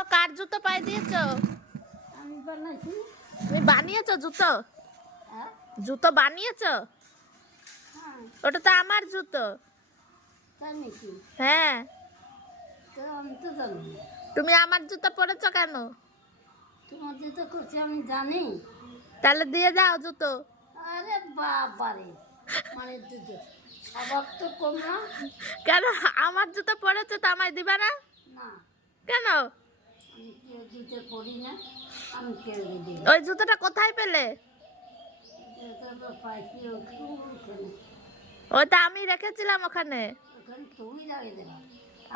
তো কার জুতো পায়ে দিয়েছো? আমি বানাইছি। তুমি বানিয়েছো জুতো? হ্যাঁ জুতো বানিয়েছো? হ্যাঁ। ওটা তো আমার জুতো। তাই নাকি? হ্যাঁ। তো আমি তো জানি না। তুমি আমার জুতো পরেছো কেন? তোমার যেটা করছি আমি জানি। তাহলে দিয়ে যাও জুতো। আরে বাবারে, মানে স্বভাব তো কম না। কেন? আমার জুতো পরেছো তো আমায় দিবা না? না, কেন? আমি কেউ দিতে করি না, আমি কেউ দিই না। ওই জুতোটা কোথায় পেলে? যেটা তো পাইছি ওখানে। ওইটা আমি রেখেছিলাম ওখানে। ওখানে তুমি লাগিয়ে দেবা,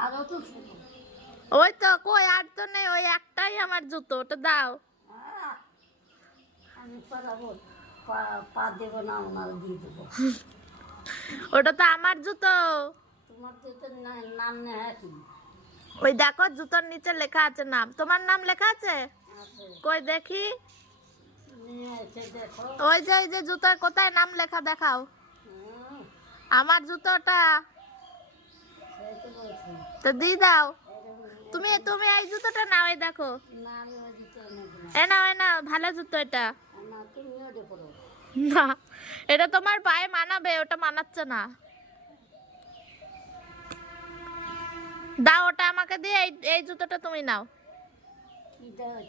আরও তো ছিল। ওই তো কই, আর তো নেই, ওই একটাই আমার জুতো, ওটা দাও। আহ, আমি পারাবো, পা দেবো না, ওনার দিয়ে দেবো। ওটা তো আমার জুতো। তোমার তো তো নাম নেই কি? ওই দেখো জুতোর নিচে লেখা আছে নাম, তোমার নাম লেখা আছে? আছে, কই দেখি। নিয়ে এসে দেখো। ওই যে জুতোর কোথায় নাম লেখা দেখাও। হুম, আমার জুতোটা সেই তো বলছি। তো দিয়ে দাও। এরকম তুমি তুমি এই জুতোটা নাও, এই দেখো। না, আমি ওই দিতে নেব না। এ নাও ভালো জুতো এটা। না, তুমিও দেখো। না, এটা তোমার পায়ে মানাবে, ওটা মানাচ্ছে না। দাও ওটা আমাকে দিয়ে, এই জুতোটা তুমি নাও।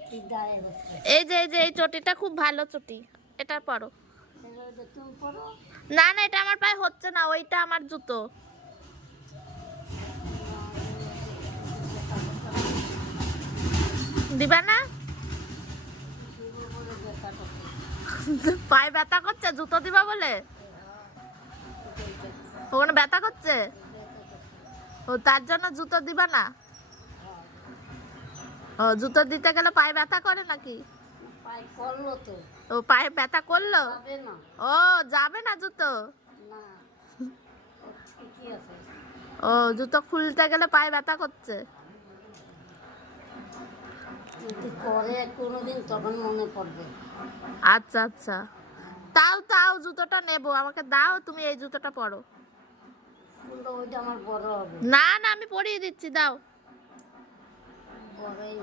কি দায় হচ্ছে? এই যে এই চটিটা খুব ভালো চটি, এটা পরো। এবার তুমি পড়ো। না না, এটা আমার পায়ে হচ্ছে না, ওইটা আমার জুতো। দিবা না? পায়ে ব্যথা করছে জুতো দিবা বলে? ওখানে ব্যথা করছে, ও তার জন্য জুতো দিবা না? ও জুতো দিতে গেলে পায়ে ব্যথা করে নাকি? পায়ে করলো তো, ও পায়ে ব্যথা করলো। যাবে না। ও যাবে না জুতো? না, ঠিকই আছে। ও জুতো খুলতে গেলে পায়ে ব্যথা করছে। যদি করে কোনোদিন তখন মনে পড়বে। আচ্ছা আচ্ছা, তাও জুতোটা নেবো, আমাকে দাও, তুমি এই জুতোটা পরো। কিন্তু ওইটা আমার বড় হবে। না না, আমি পরিয়ে দিচ্ছি, দাও। বড়ই।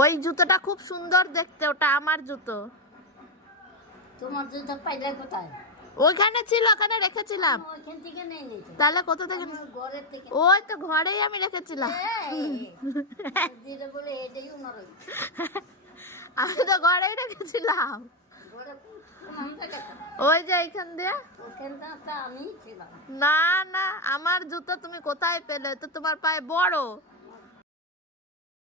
ওই জুতোটা খুব সুন্দর দেখতে, ওটা আমার জুতো। তোমার জুতো পাইলে কোথায়? ওইখানে ছিল, ওখানে রেখেছিলাম। আমি ওইখান থেকে নেই নিতে। তাহলে কোথা থেকে? আমি ওই ঘরের থেকে। ওই তো ঘরেই আমি রেখেছিলাম। দিলে বলে এটাই ওনার ওই। আমি তো ঘরেই রেখেছিলাম। ঘরে কোন জায়গাটা? ওই যে এইখান দিয়ে। ওখানটা আমি ছিলাম। না না, আমার জুতো তুমি কোথায় পেলে? তো তোমার পায়ে বড়।